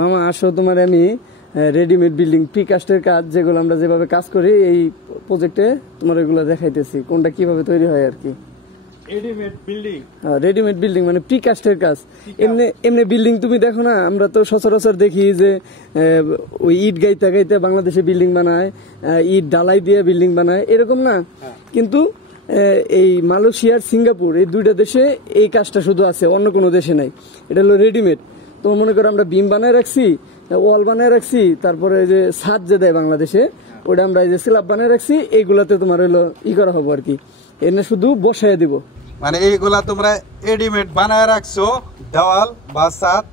মামা আসো তোমার আমি রেডিমেড বিল্ডিং প্রিকাস্টের কাজ যেগুলো আমরা যেভাবে কাজ করি এই প্রজেক্টে তোমার এগুলো দেখাইতেছি কোনটা কিভাবে তৈরি হয় আর কি। রেডিমেড বিল্ডিং মানে প্রিকাস্টের কাজ। এমনি এমনি বিল্ডিং তুমি দেখো না, আমরা তো সচরাচর দেখি যে ওই ইট গাইতে গাইতে বাংলাদেশে বিল্ডিং বানায়, ইট ডালাই দিয়ে বিল্ডিং বানায়, এরকম না। কিন্তু এই মালয়েশিয়ার সিঙ্গাপুর এই দুইটা দেশে এই কাজটা শুধু আছে, অন্য কোনো দেশে নাই। এটা হলো রেডিমেড। তোমার মনে করো আমরা বিম বানায় রাখছি, ওয়াল বানায় রাখছি, তারপরে যে ছাদ যে দেয় বাংলাদেশে ওটা আমরা এই যে স্ল্যাব বানায় রাখছি, এইগুলাতে তোমার হলো ই করা হবো আর কি, এনে শুধু বসায় দিব। মানে এইগুলা তোমরা রেডিমেড বানায় রাখছো, দেওয়াল বা ছাদ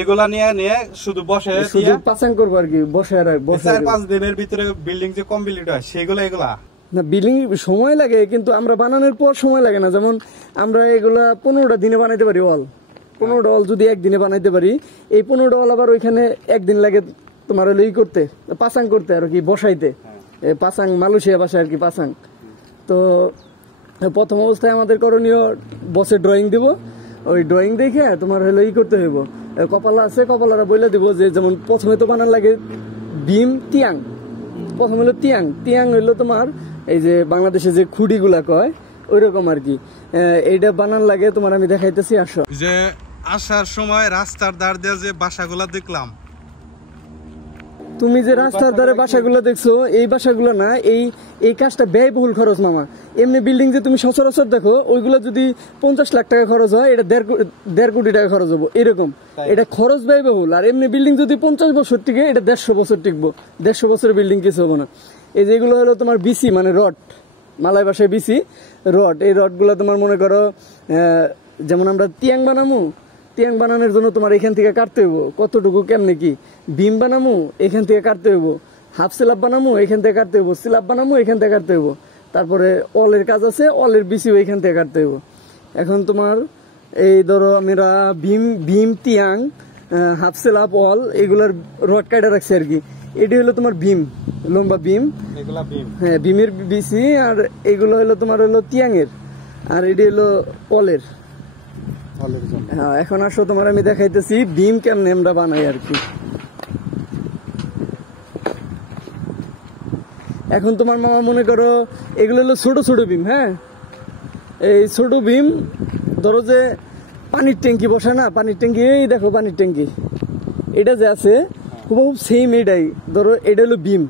এগুলা নিয়ে নিয়ে শুধু বসে শুধু পাচাং করবো আর কি, বসায় রাখবো। 4-5 দিনের ভিতরে বিল্ডিং যে কমপ্লিট হয় সেগুলো এগুলা না, বিল্ডিং সময় লাগে কিন্তু আমরা বানানোর পর সময় লাগে না। যেমন আমরা এগুলা 15টা দিনে বানাইতে পারি ওয়াল, 15টা ওয়াল যদি একদিনে বানাইতে পারি, এই 15টা ওয়াল আবার ওইখানে একদিন লাগে তোমার হলো ই করতে, পাচাং করতে আর কি, বসাইতে। পাচাং মালয়েশিয়া ভাষায় আর কি পাচাং। তো প্রথম অবস্থায় আমাদের করণীয় বসে ড্রয়িং দিব, ওই ড্রয়িং দেখে তোমার হলো ই করতে হইব। কপালা আছে, কপালারা বলে দিব যে যেমন প্রথমে তো বানান লাগে বিম তিয়াং। প্রথম হলো তিয়াং, তিয়াং হইলো তোমার এই যে বাংলাদেশে যে খুঁড়িগুলা কয় ওই রকম আর কি। এইটা বানান লাগে তোমার, আমি দেখাইতেছি আসো। যে আসার সময় রাস্তার ধার দিয়ে যে বাসাগুলা দেখলাম, তুমি যে রাস্তার ধারে বাসাগুলো দেখছো এই বাসাগুলো না, এই কাজটা ব্যয়বহুল খরচ মামা। এমনি বিল্ডিং যে তুমি সচরাচর দেখো ওইগুলো যদি 50 লাখ টাকা খরচ হয়, এটা 1.5 কোটি টাকা খরচ হবো এরকম। এটা খরচ ব্যয়বহুল। আর এমনি বিল্ডিং যদি 50 বছর টিকে, এটা 150 বছর টিকবো। 150 বছরের বিল্ডিং কিছু হবো না। এই যেগুলো হলো তোমার বিসি মানে রড, মালয় ভাষায় বিসি রড। এই রডগুলো তোমার মনে করো যেমন আমরা তিয়াং বানামু, তিয়াং বানানোর জন্য তোমার এখান থেকে কাটতে হইব কতটুকু, কেমনে কি। বিম বানামু এখান থেকে কাটতে হইব, হাফ স্ল্যাব বানামু এখান থেকে কাটতে হইব, স্ল্যাব বানামু এখান থেকে কাটতে হইব, তারপরে অলের কাজ আছে, অলের বিসিও এখান থেকে কাটতে হইব। এখন তোমার এই ধরো আমরা ভীম তিয়াং হাফ স্ল্যাব অল এগুলার রড কাটা রাখছি আর কি। এটি হলো তোমার ভীম, লম্বা ভীম, হ্যাঁ ভীমের বিসি। আর এগুলো হলো তোমার হলো তিয়াংয়ের, আর এটি হলো অলের। হ্যাঁ, এখন আসো তোমার আমি দেখাইতেছি ভীম কেমনে আমরা বানাই আর কি। এখন তোমার মামা মনে করো এগুলো হলো ছোট ছোট ভীম। হ্যাঁ, এই ছোট ভীম ধরো যে পানির ট্যাঙ্কি বসে না, পানির ট্যাঙ্কি, এই দেখো পানির ট্যাঙ্কি এটা যে আছে খুব সেম এটাই। ধরো এটা হলো ভীম,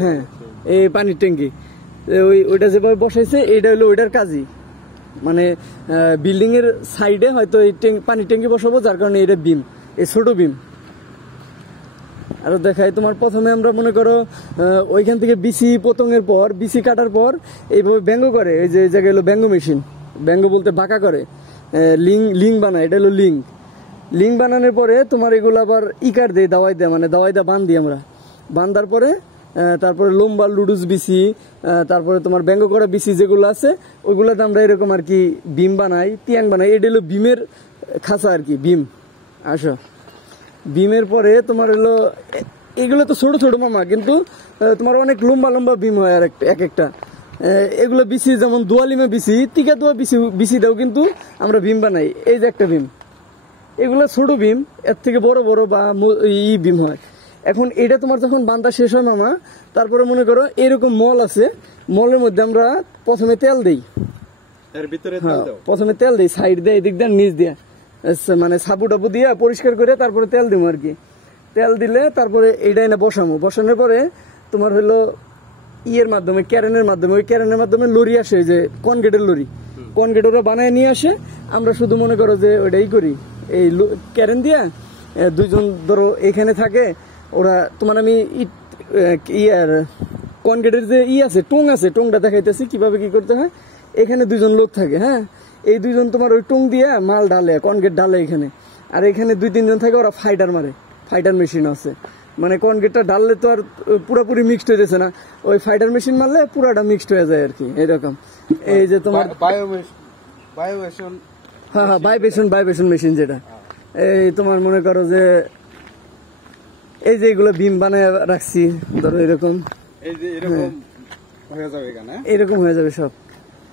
হ্যাঁ এই পানির ট্যাঙ্কি ওইটা যেভাবে বসাইছে এইটা হলো ওইটার কাজই। মানে বিল্ডিং এর সাইডে হয়তো এই পানির ট্যাঙ্কি বসাবো, যার কারণে এটা ভীম, এই ছোট ভীম। আরো দেখাই তোমার, প্রথমে আমরা মনে করো ওইখান থেকে বিসি পতঙ্গের পর, বিসি কাটার পর এইভাবে ব্যঙ্গ করে, এই যে এই জায়গায় হলো ব্যঙ্গ মেশিন, ব্যঙ্গ বলতে বাঁকা করে, লিং বানায়, এটা হলো লিং বানানোর পরে তোমার এগুলো আবার ইকার দেয়, দাওয়াই দেয়, মানে দাওয়াই দা বান্ধি আমরা। বান্ধার পরে তারপরে লম্বা লুডুস বিসি, তারপরে তোমার ব্যঙ্গ করা বিসি যেগুলো আছে ওইগুলোতে আমরা এরকম আর কি বিম বানাই, তিয়াং বানাই। এটা হলো বিমের খাঁচা আর কি, বিম। আসো, বিমের পরে তোমার হলো এগুলো তো ছোট ছোট মামা, কিন্তু তোমার অনেক লম্বা লম্বা বিম হয় আর এক একটা। এগুলো বিসি যেমন দোয়ালিমা বিসি, টিকা দোয়া বিসি দাও, কিন্তু আমরা বিম বানাই। এই যে একটা বিম, এগুলো ছোট বিম, এর থেকে বড় বড় বা ই বিম হয়। এখন এটা তোমার যখন বান্ধা শেষ হয় মামা, তারপরে মনে করো এরকম মল আছে, মলের মধ্যে আমরা প্রথমে তেল দিই, প্রথমে তেল দিই সাইড দিয়ে, এদিক দিয়ে নিচ দিয়ে, মানে সাবু টাবু দিয়ে পরিষ্কার করে তারপরে তেল দিব আর কি। তেল দিলে তারপরে এইটা এনে বসামো, বসানোর পরে তোমার হলো ইয়ের মাধ্যমে, ক্যারেনের মাধ্যমে, ওই ক্যারেনের মাধ্যমে লরি আসে, যে কনক্রিটের লরি, কনক্রিট ওরা বানায় নিয়ে আসে। আমরা শুধু মনে করো যে ওইটাই করি, এই ক্যারেন দিয়া দুইজন ধরো এখানে থাকে, ওরা তোমার আমি ইয়ার কনক্রিটের যে আছে টং আছে, টংটা দেখাইতেছি কিভাবে কি করতে হয়। এখানে দুইজন লোক থাকে, হ্যাঁ, এই দুইজন তোমার ওই টং দিয়ে মাল ঢালে, কনক্রিট ঢালে এখানে। আর এখানে 2-3 জন থাকে, ওরা ফাইটার মারে, ফাইটার মেশিন আছে। মানে কনক্রিটটা ঢাললে তো আর পুরোপুরি মিক্সড হয়ে যাচ্ছে না, ওই ফাইটার মেশিন মারলে পুরাটা মিক্সড হয়ে যায় আর কি, এরকম। এই যে তোমার হ্যাঁ হ্যাঁ ভাইব্রেশন মেশিন, যেটা এই তোমার মনে করো যে এই যে এগুলো বিম বানায় রাখছি, ধরো এরকম, এরকম হয়ে যাবে সব।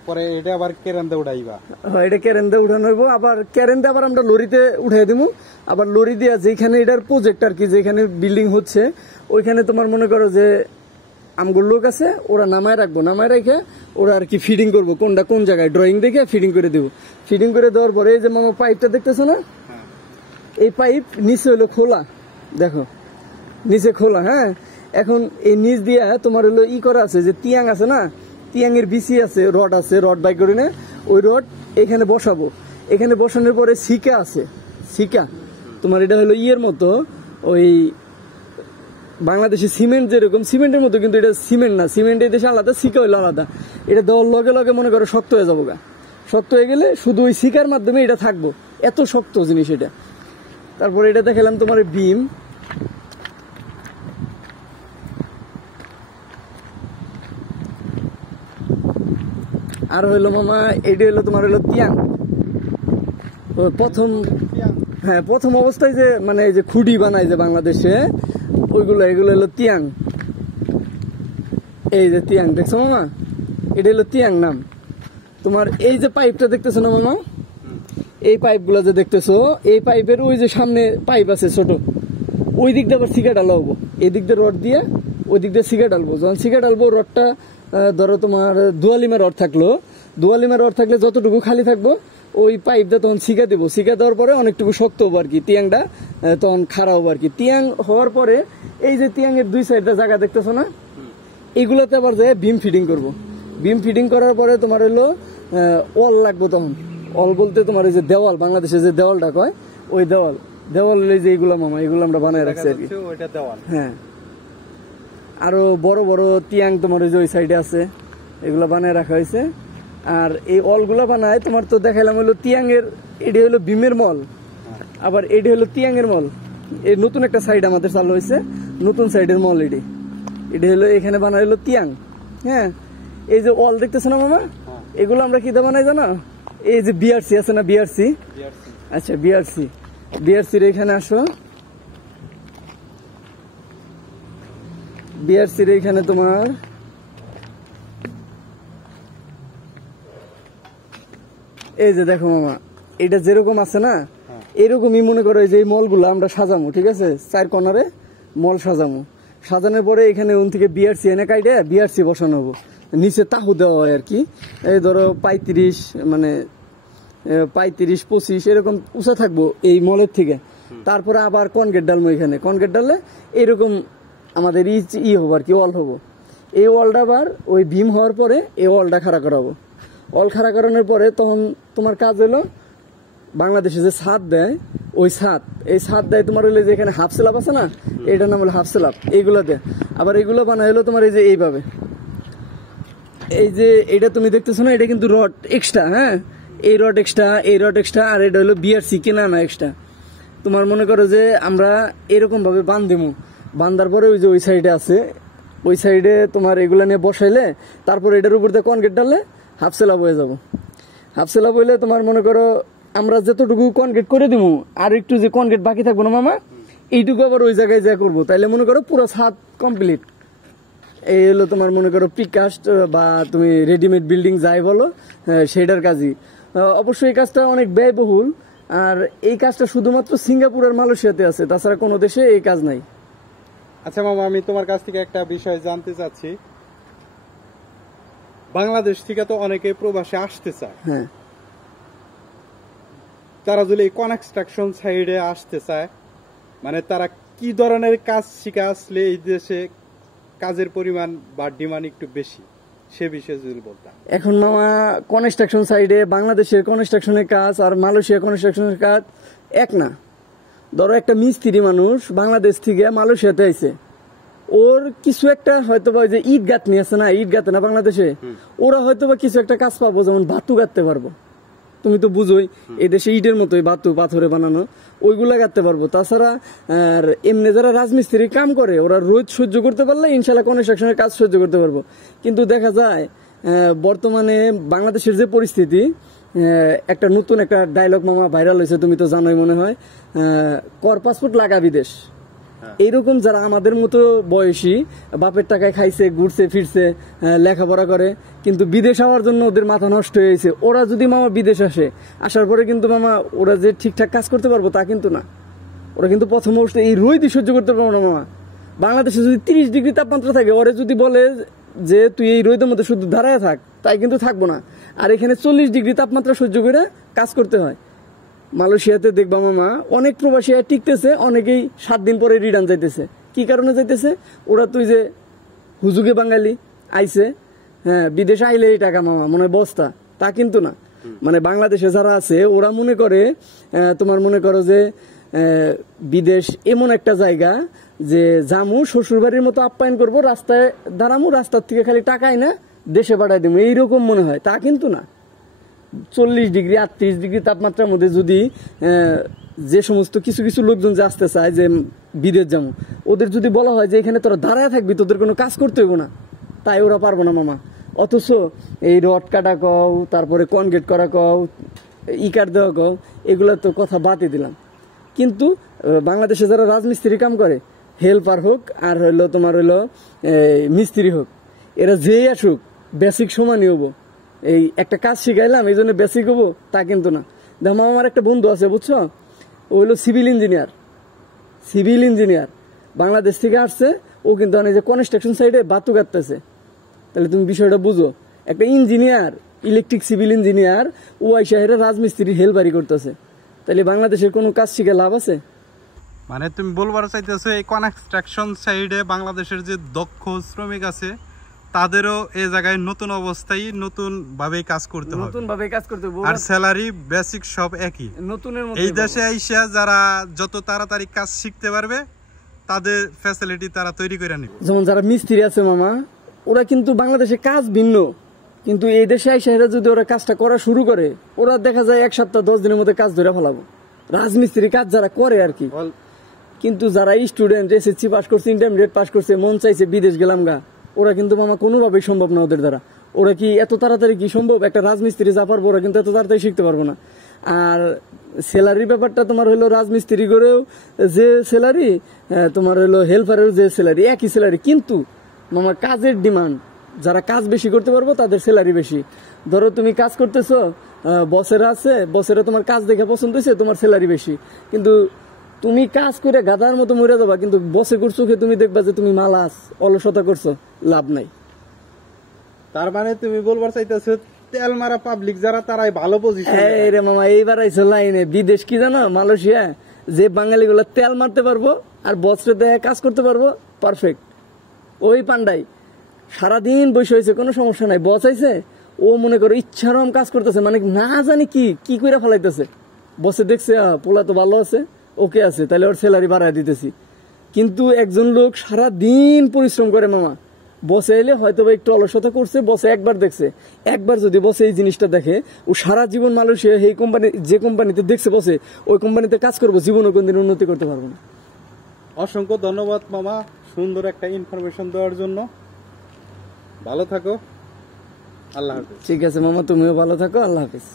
পরে এটা আবার কেরান্দে উঠাইবা। হ্যাঁ, এটা কেরেন্দে উঠানো হইব, আবার কেরেন্দে আবার আমরা লরিতে উঠাই দিব। আবার লরি দিয়া যেখানে এটার প্রজেক্ট আর কি, যেখানে বিল্ডিং হচ্ছে ওইখানে তোমার মনে করো যে আমগুলো লোক আছে, ওরা নামায় রাখবো, নামায় রেখে ওরা আর কি ফিডিং করবো, কোনটা কোন জায়গায় ড্রয়িং দেখে ফিডিং করে দেবো। ফিডিং করে দেওয়ার পরে এই যে মামা পাইপটা দেখতেছো না, এই পাইপ নিচে হলো খোলা, দেখো নিচে খোলা। হ্যাঁ, এখন এই নিচ দিয়া তোমার হলো ই করা আছে, যে তিয়াং আছে না, তিয়াঙের বিসি আছে, রড আছে, রড বাই করে ওই রড এখানে বসাবো। এখানে বসানোর পরে সিকা আছে, সিকা তোমার এটা হলো ইয়ের মতো, ওই বাংলাদেশে সিমেন্ট যেরকম সিমেন্টের মতো, কিন্তু এটা সিমেন্ট না, সিমেন্ট এই দেশে আলাদা, সিকা হইলো আলাদা। এটা দেওয়ার লগে লগে মনে করো শক্ত হয়ে যাবো গা, শক্ত হয়ে গেলে শুধু ওই সিকার মাধ্যমে এটা থাকবো, এত শক্ত জিনিস এটা। তারপরে এটা দেখালাম তোমার বিম, আর হইলো মামা এটা হইলো তোমার হইলো তিয়াং। প্রথম, হ্যাঁ প্রথম অবস্থায় যে মানে এই যে খুঁটি বানায় যে বাংলাদেশে, ওইগুলো এগুলো হলো তিয়াং। এই যে তিয়াং দেখছো মামা, এটা হলো তিয়াং নাম। তোমার এই যে পাইপটা দেখতেছো না মামা, এই পাইপগুলো যে দেখতেছো, এই পাইপের ওই যে সামনে পাইপ আছে ছোট, ওই দিক দিয়ে আবার সিকা ঢালবো, এই দিক দিয়ে রড দিয়ে ওই দিক দিয়ে সিকা ঢালবো। যখন সিকা ঢালবো, রডটা ধরো তোমার দুয়ালিমা রড থাকলো, দুয়ালিমা রড থাকলে যতটুকু খালি থাকবো ওই পাইপ দিয়ে তখন সিকা দেবো। সিকা দেওয়ার পরে অনেকটুকু শক্ত হবো আর কি, তিয়াংটা তখন খাড়া হবো আর কি। তিয়াং হওয়ার পরে এই যে তিয়াংয়ের দুই সাইডটা জায়গা দেখতেছো না, এইগুলোতে আবার যায় বিম ফিডিং করব। বিম ফিডিং করার পরে তোমার হলো অল লাগবো তখন। অল বলতে তোমার এই যে দেওয়াল, বাংলাদেশে যে দেওয়ালটা কয়, ওই দেওয়াল, দেওয়াল এই যে এইগুলো মামা, এগুলো আমরা বানায় রাখছি আর কি। হ্যাঁ, আরো বড় বড় তিয়াং তোমার ওই যে ওই সাইডে আছে, এগুলো বানায় রাখা হয়েছে। আর এই অলগুলা বানায় তোমার তো দেখাইলাম হলো তিয়াংয়ের, এটি হলো বিমের মল, আবার এটি হলো তিয়াংয়ের মল। এই নতুন একটা সাইড আমাদের চালু হয়েছে, নতুন সাইডের মল এটি, এটি হলো এখানে বানাই হলো তিয়াং। হ্যাঁ, এই যে অল দেখতেছো না মামা, এগুলো আমরা কি বানাই জানো, এই যে বিআরসি আছে না, বিআরসি, আচ্ছা বিআরসি, বিআরসির এখানে আসো, বিআরসির এখানে তোমার এই যে দেখো মামা, এটা যেরকম আছে না, এরকমই মনে করো যে এই মলগুলো আমরা সাজামো, ঠিক আছে, চার কর্নারে মল সাজামো। সাজানোর পরে এখানে ওন থেকে বিআরসি এনে কাইটে বিআরসি বসানো হবো, নিচে তাহু দেওয়া হয় আর কি। এই ধরো 35 মানে 35-25 এরকম উঁচা থাকবো এই মলের থেকে। তারপরে আবার কনক্রিট ডালবো, এখানে কনক্রিট ডাললে এরকম আমাদের ই হবো আর কি, ওয়াল হবো। এই ওয়ালটা আবার ওই ভীম হওয়ার পরে এই ওয়ালটা খাড়া করাবো। ওয়াল খাড়া করানোর পরে তখন তোমার কাজ হলো বাংলাদেশে যে ছাদ দেয়, ওই ছাদ, এই ছাদ দেয় তোমার হইলে যে এখানে হাফ স্ল্যাব আছে না, এটার নাম হলো হাফ স্ল্যাব। এইগুলোতে আবার এগুলো বানাই হলো তোমার এই যে এইভাবে, এই যে এটা তুমি দেখতেছো না, এটা কিন্তু রড এক্সট্রা। হ্যাঁ, এই রড এক্সট্রা, এই রড এক্সট্রা, আর এটা হলো বিআরসি কেনা না এক্সট্রা। তোমার মনে করো যে আমরা এরকম ভাবে বান্ধবো, বান্ধার পরে ওই যে ওই সাইডে আছে, ওই সাইডে তোমার এগুলা নিয়ে বসাইলে তারপর এটার উপর দিয়ে কনক্রিট ডাললে হাফ স্ল্যাব হয়ে যাবো। হাফ স্ল্যাব হইলে তোমার মনে করো আমরা যতটুকু কনক্রিট করে দিব, আর একটু যে কনক্রিট বাকি থাকবো না মামা, এইটুকু আবার ওই জায়গায় যা করবো, তাইলে মনে করো পুরো ছাদ কমপ্লিট। এই হলো তোমার মনে করো প্রিকাস্ট বা তুমি রেডিমেড বিল্ডিং যাই বলো, সেটার কাজই। অবশ্যই এই কাজটা অনেক ব্যয়বহুল, আর এই কাজটা শুধুমাত্র সিঙ্গাপুর আর মালয়েশিয়াতে আছে, তাছাড়া কোনো দেশে এই কাজ নাই। আচ্ছা মামা, আমি তোমার কাছ থেকে একটা বিষয় জানতে চাচ্ছি। বাংলাদেশ থেকে তো অনেকে প্রবাসে আসতে চায়, হ্যাঁ, তারা যদি এই কনস্ট্রাকশন সাইডে আসতে চায়, মানে তারা কি ধরনের কাজ শিখে আসলে এই দেশে কাজের পরিমাণ বা ডিমান্ড একটু বেশি, সে বিষয়ে যদি বলতাম। এখন মামা কনস্ট্রাকশন সাইডে বাংলাদেশের কনস্ট্রাকশনের কাজ আর মালয়েশিয়া কনস্ট্রাকশনের কাজ এক না। ধরো একটা মিস্ত্রি মানুষ বাংলাদেশ থেকে মালয়েশিয়াতে আইছে, ওর কিছু একটা হয়তো বা যে ইট গাঁথনি আছে না, ইট গাঁথে না বাংলাদেশে, ওরা হয়তো বা কিছু একটা কাজ পাবো, যেমন বাতু গাঁথতে পারবো। তুমি তো বুঝোই এই দেশে ইটের মতোই বাতু, পাথরে বানানো, ওইগুলা গাঁথতে পারবো। তাছাড়া আর এমনি যারা রাজমিস্ত্রি কাম করে, ওরা রোদ সহ্য করতে পারলে ইনশাল্লাহ কনস্ট্রাকশনের কাজ সহ্য করতে পারবো। কিন্তু দেখা যায় বর্তমানে বাংলাদেশের যে পরিস্থিতি, একটা নতুন একটা ডায়লগ মামা ভাইরাল হয়েছে, তুমি তো জানোই মনে হয়, কর পাসপোর্ট লাগা বিদেশ। এইরকম যারা আমাদের মতো বয়সী, বাপের টাকায় খাইছে, ঘুরছে ফিরছে, লেখাপড়া করে, কিন্তু বিদেশ হওয়ার জন্য ওদের মাথা নষ্ট হয়েছে, ওরা যদি মামা বিদেশ আসে, আসার পরে কিন্তু মামা ওরা যে ঠিকঠাক কাজ করতে পারবো তা কিন্তু না। ওরা কিন্তু প্রথম অবস্থায় এই রোদই সহ্য করতে পারবো না মামা। বাংলাদেশে যদি 30 ডিগ্রি তাপমাত্রা থাকে, ওরা যদি বলে যে তুই এই রোদের মধ্যে শুধু দাঁড়ায় থাক, তাই কিন্তু থাকবো না। আর এখানে 40 ডিগ্রি তাপমাত্রা সহ্য করে কাজ করতে হয়। মালয়েশিয়াতে দেখবা মামা অনেক প্রবাসী টিকতেছে, অনেকেই 7 দিন পরে রিটার্ন যাইতেছে। কি কারণে যাইতেছে? ওরা তুই যে হুজুগে বাঙালি আইছে, হ্যাঁ বিদেশে আইলে এই টাকা মামা মনে হয় বস্তা, তা কিন্তু না। মানে বাংলাদেশে যারা আছে ওরা মনে করে, তোমার মনে করো যে বিদেশ এমন একটা জায়গা যে জামু শ্বশুরবাড়ির মতো আপ্যায়ন করবো, রাস্তায় দাঁড়ামু, রাস্তার থেকে খালি টাকাই না দেশে পাঠাই দেবো, এইরকম মনে হয়, তা কিন্তু না। 40 ডিগ্রি 38 ডিগ্রি তাপমাত্রার মধ্যে যদি যে সমস্ত কিছু কিছু লোকজন যে আসতে চায় যে বিদেশ যাবো, ওদের যদি বলা হয় যে এখানে তোরা দাঁড়ায় থাকবি, তোদের কোনো কাজ করতে হইব না, তাই ওরা পারবো না মামা। অথচ এই রড কাটা কও, তারপরে কনক্রিট করা কও, ইকার দেওয়া কও, এগুলো তো কথা বাদই দিলাম। কিন্তু বাংলাদেশে যারা রাজমিস্ত্রি কাম করে, হেল্পার হোক আর হইলো তোমার হইলো মিস্ত্রি হোক, এরা যেই আসুক বেসিক সমানই হবো। এই একটা কাজ শিখাইলাম এই জন্য বেসিক হবো তা কিন্তু না। দেখো আমার একটা বন্ধু আছে বুঝছো, ও হলো সিভিল ইঞ্জিনিয়ার, বাংলাদেশ থেকে আসছে। ও কিন্তু অনেক যে কনস্ট্রাকশন সাইডে বাতু কাটতেছে। তাহলে তুমি বিষয়টা বুঝো, একটা ইঞ্জিনিয়ার, ইলেকট্রিক সিভিল ইঞ্জিনিয়ার, ও আইসাহেরা রাজমিস্ত্রি হেল্পারি করতেছে। তাহলে বাংলাদেশের কোনো কাজ শিখে লাভ আছে? মানে তুমি বলবার চাইতেছো এই কনস্ট্রাকশন সাইডে বাংলাদেশের যে দক্ষ শ্রমিক আছে তাদেরও এই জায়গায় নতুন অবস্থায় নতুন ভাবে কাজ করতে হবে, আর স্যালারি বেসিক সব একই নতুনের মধ্যে। এই দেশে আইসা যারা যত তাড়াতাড়ি কাজ শিখতে পারবে তাদের ফ্যাসিলিটি তারা তৈরি করে নেবে। যেমন যারা মিস্ত্রি আছে মামা, ওরা কিন্তু বাংলাদেশে কাজ ভিন্ন, কিন্তু এই দেশে আইসা এরা যদি ওরা কাজটা করা শুরু করে, ওরা দেখা যায় 1 সপ্তাহ 10 দিনের মধ্যে কাজ ধরে ফেলাবো, রাজমিস্ত্রি কাজ যারা করে আর কি। কিন্তু যারা স্টুডেন্ট, এসএসসি পাস করছে, ইন্টারমিডিয়েট পাস করছে, মন চাইছে বিদেশ গেলাম গা, ওরা কিন্তু মামা কোনোভাবেই সম্ভব না ওদের দ্বারা। ওরা কি এত তাড়াতাড়ি কি সম্ভব? একটা রাজমিস্ত্রি যা পারবো ওরা কিন্তু এত তাড়াতাড়ি শিখতে পারবো না। আর স্যালারির ব্যাপারটা তোমার হলো রাজমিস্ত্রি করেও যে স্যালারি, তোমার হলো হেল্পারের যে স্যালারি, একই স্যালারি, কিন্তু মামা কাজের ডিমান্ড, যারা কাজ বেশি করতে পারবো তাদের স্যালারি বেশি। ধরো তুমি কাজ করতেছো, বসেরা আছে, বসেরা তোমার কাজ দেখে পছন্দ হয়েছে, তোমার স্যালারি বেশি। কিন্তু তুমি কাজ করে গাধার মতো মরে যাবা, কিন্তু বসে করছো তুমি দেখবা যে তুমি মালাস অলসতা করছো, লাভ নাই। তার মানে তুমি বলবার চাইতেছো তেল মারা পাবলিক যারা তারাই ভালো পজিশন। এই রে মামা, এইবার আইছো লাইনে। বিদেশ কি জানো, মালয়েশিয়া, যে বাঙালি গুলা তেল মারতে পারবো আর বসরে দেখে কাজ করতে পারবো, পারফেক্ট। ওই পান্ডাই সারাদিন বসে হয়েছে, কোনো সমস্যা নাই, বস আইছে, ও মনে করো ইচ্ছারম কাজ করতেছে, মানে না জানি কি করে ফেলাইতেছে। বসে দেখছে পোলা তো ভালো আছে, ওকে আছে, তাহলে ওর স্যালারি বাড়ায় দিতেছি। কিন্তু একজন লোক সারা দিন পরিশ্রম করে মামা, বসে এলে হয়তো বা একটু অলসতা করছে, বসে একবার দেখছে, একবার যদি বসে এই জিনিসটা দেখে, ও সারা জীবন মালয়েশিয়া এই কোম্পানি, যে কোম্পানিতে দেখছে বসে, ওই কোম্পানিতে কাজ করবো, জীবনে কোনদিন উন্নতি করতে পারবো না। অসংখ্য ধন্যবাদ মামা সুন্দর একটা ইনফরমেশন দেওয়ার জন্য। ভালো থাকো, আল্লাহ হাফেজ। ঠিক আছে মামা, তুমিও ভালো থাকো, আল্লাহ হাফেজ।